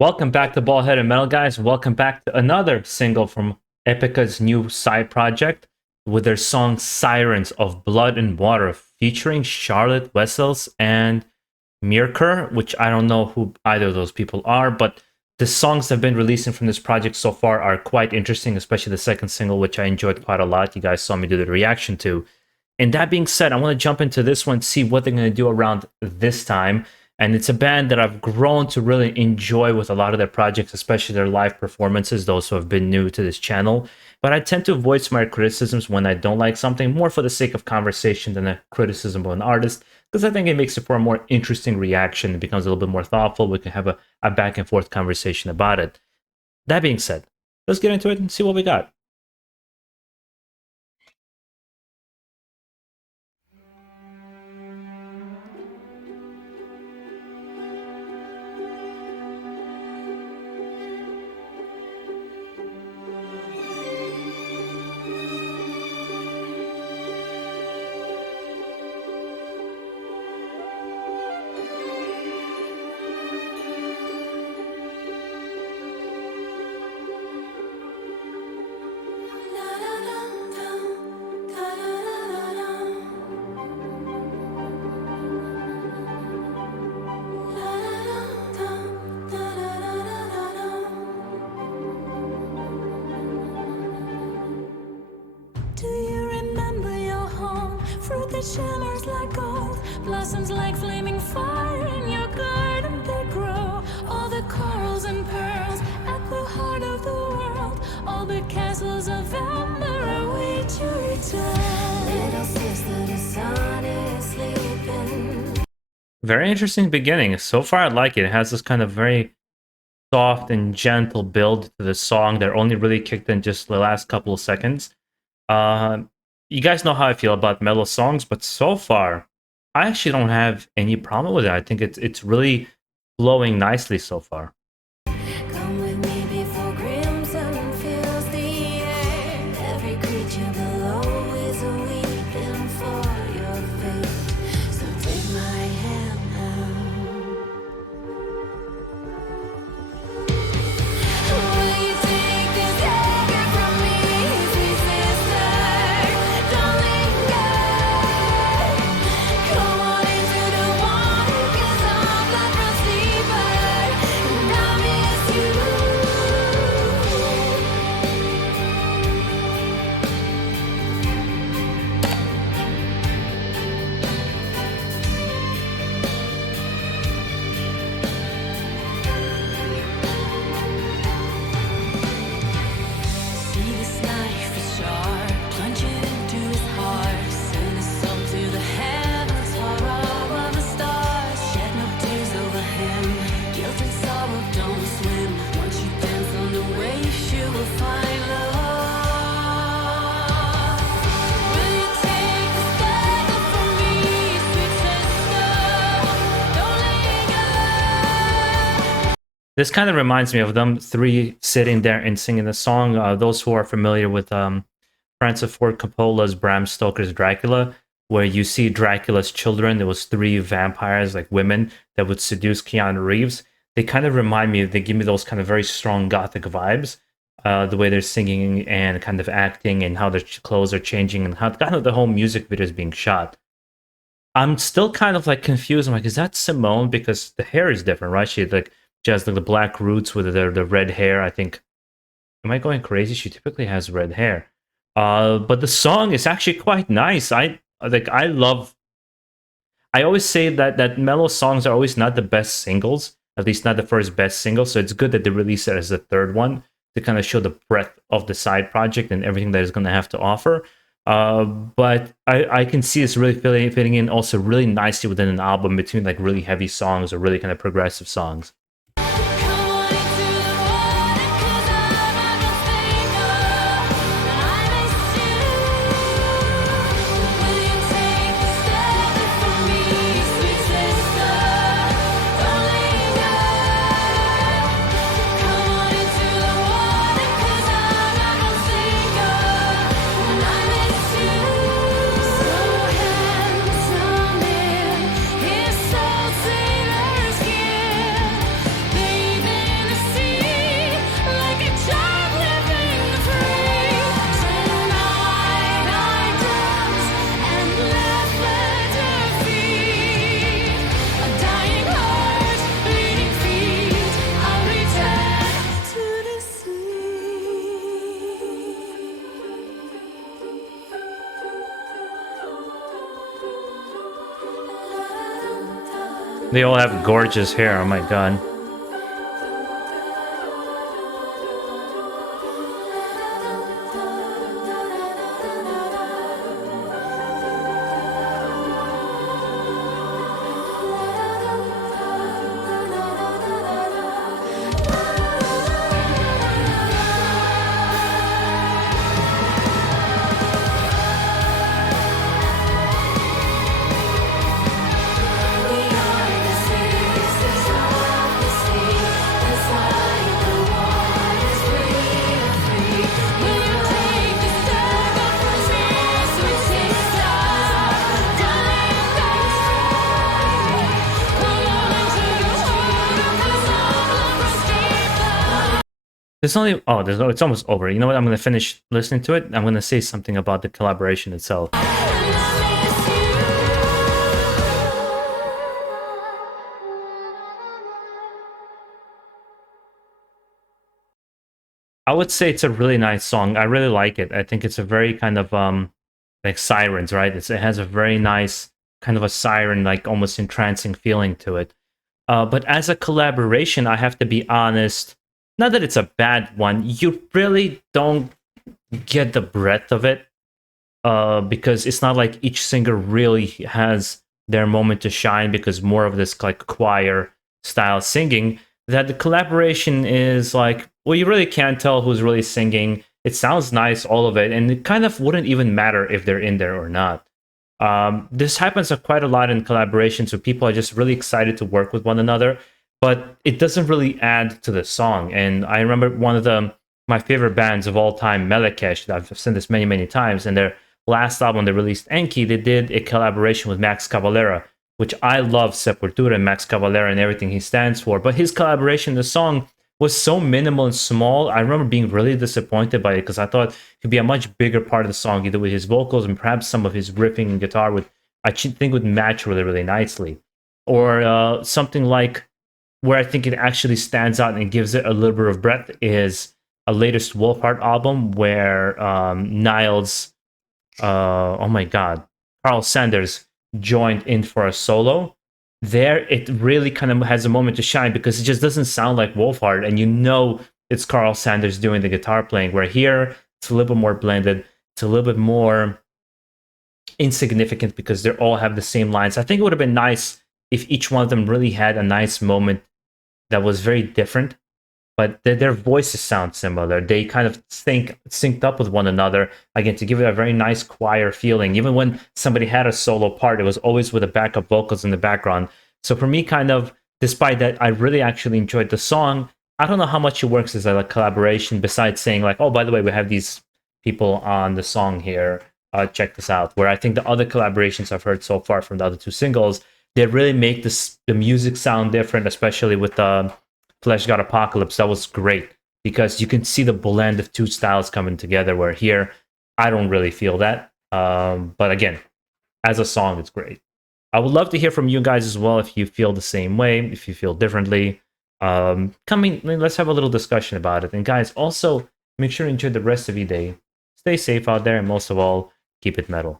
Welcome back to BaldHeaded Metal, guys. Welcome back to another single from EPICA's new side project with their song Sirens of Blood and Water, featuring Charlotte Wessels and Mirker, which I don't know who either of those people are, but the songs that have been releasing from this project so far are quite interesting, especially the second single, which I enjoyed quite a lot. You guys saw me do the reaction to. And that being said, I want to jump into this one, see what they're going to do around this time. And it's a band that I've grown to really enjoy with a lot of their projects, especially their live performances, those who have been new to this channel. But I tend to voice my criticisms when I don't like something, more for the sake of conversation than a criticism of an artist, because I think it makes it for a more interesting reaction. It becomes a little bit more thoughtful. We can have a back and forth conversation about it. That being said, let's get into it and see what we got. Fruit that shimmers like gold, blossoms like flaming fire in your garden. They grow, all the corals and pearls at the heart of the world. All the castles of amber await your return. Little sister, the sun is sleeping. Very interesting beginning. So far, I like it. It has this kind of very soft and gentle build to the song that only really kicked in just the last couple of seconds. You guys know how I feel about metal songs, but so far, I actually don't have any problem with it. I think it's really flowing nicely so far. Come with me before crimson fills the air. Every creature below is weeping for your fate. So take my hand now. Will you take this dagger from me, sweet sister? Don't linger. Come on into the water, 'cause our blood runs deeper, and I miss you. See this knife is sharp, plunge it into his heart. Send his soul to the heavens, far above the stars. Shed no tears over him, guilt and sorrow don't swim. Once you dance on the waves, you will find love. Will you take this dagger from me, sweet sister? Don't linger. This kind of reminds me of them three sitting there and singing the song. Those who are familiar with Francis Ford Coppola's Bram Stoker's Dracula, where you see Dracula's children. There was three vampires, like women, that would seduce Keanu Reeves. They kind of remind me, they give me those kind of very strong gothic vibes. The way they're singing and kind of acting and how their clothes are changing and how kind of the whole music video is being shot. I'm still kind of like confused. I'm like, is that Simone? Because the hair is different, right? She has like the black roots with the red hair. I think, am I going crazy? She typically has red hair. But the song is actually quite nice. I love. I always say that mellow songs are always not the best singles, at least not the first best single. So it's good that they release it as the third one to kind of show the breadth of the side project and everything that it's going to have to offer. But I can see it's really fitting in also really nicely within an album between like really heavy songs or really kind of progressive songs. Come on into the water, 'cause our blood runs deeper, and I miss you. Will you take this dagger from me, sweet sister? Don't linger. Come on into the water, 'cause our blood runs deeper, and I miss you. So handsome in his soul sailor skin. They all have gorgeous hair. Oh my god. We are the sisters of the sea, inside the waters free. Will you take this dagger from me, sweet sister? Don't let it die. Come on into your heart of the soul of deeper. There's only it's almost over. You know what? I'm gonna finish listening to it. I'm gonna say something about the collaboration itself. And I miss you. I would say it's a really nice song. I really like it. I think it's a very kind of like Sirens, right? It has a very nice kind of a siren, like almost entrancing feeling to it. But as a collaboration, I have to be honest. Not that it's a bad one. You really don't get the breadth of it because it's not like each singer really has their moment to shine because more of this like choir style singing. That the collaboration is like, well, you really can't tell who's really singing. It sounds nice, all of it, and it kind of wouldn't even matter if they're in there or not. This happens quite a lot in collaborations where people are just really excited to work with one another, but it doesn't really add to the song. And I remember one of my favorite bands of all time, Melekesh. I've seen this many, many times. And their last album they released, Enki, they did a collaboration with Max Cavalera, which I love Sepultura and Max Cavalera and everything he stands for. But his collaboration in the song was so minimal and small. I remember being really disappointed by it because I thought it could be a much bigger part of the song, either with his vocals and perhaps some of his riffing and guitar I think would match really, really nicely. Or something like where I think it actually stands out and gives it a little bit of breadth is a latest Wolfheart album where Niles, oh my god, Carl Sanders joined in for a solo. There, it really kind of has a moment to shine because it just doesn't sound like Wolfheart, and you know it's Carl Sanders doing the guitar playing. Where here, it's a little bit more blended, it's a little bit more insignificant because they all have the same lines. I think it would have been nice if each one of them really had a nice moment that was very different, but their voices sound similar. They kind of synced up with one another, again, to give it a very nice choir feeling. Even when somebody had a solo part, it was always with the backup vocals in the background. So for me, kind of, despite that, I really actually enjoyed the song. I don't know how much it works as a collaboration, besides saying like, oh, by the way, we have these people on the song here. Check this out. Where I think the other collaborations I've heard so far from the other two singles, they really make the music sound different, especially with the Flesh God Apocalypse. That was great because you can see the blend of two styles coming together. Where here, I don't really feel that. But again, as a song, it's great. I would love to hear from you guys as well if you feel the same way, if you feel differently. Let's have a little discussion about it. And guys, also make sure to enjoy the rest of your day. Stay safe out there, and most of all, keep it metal.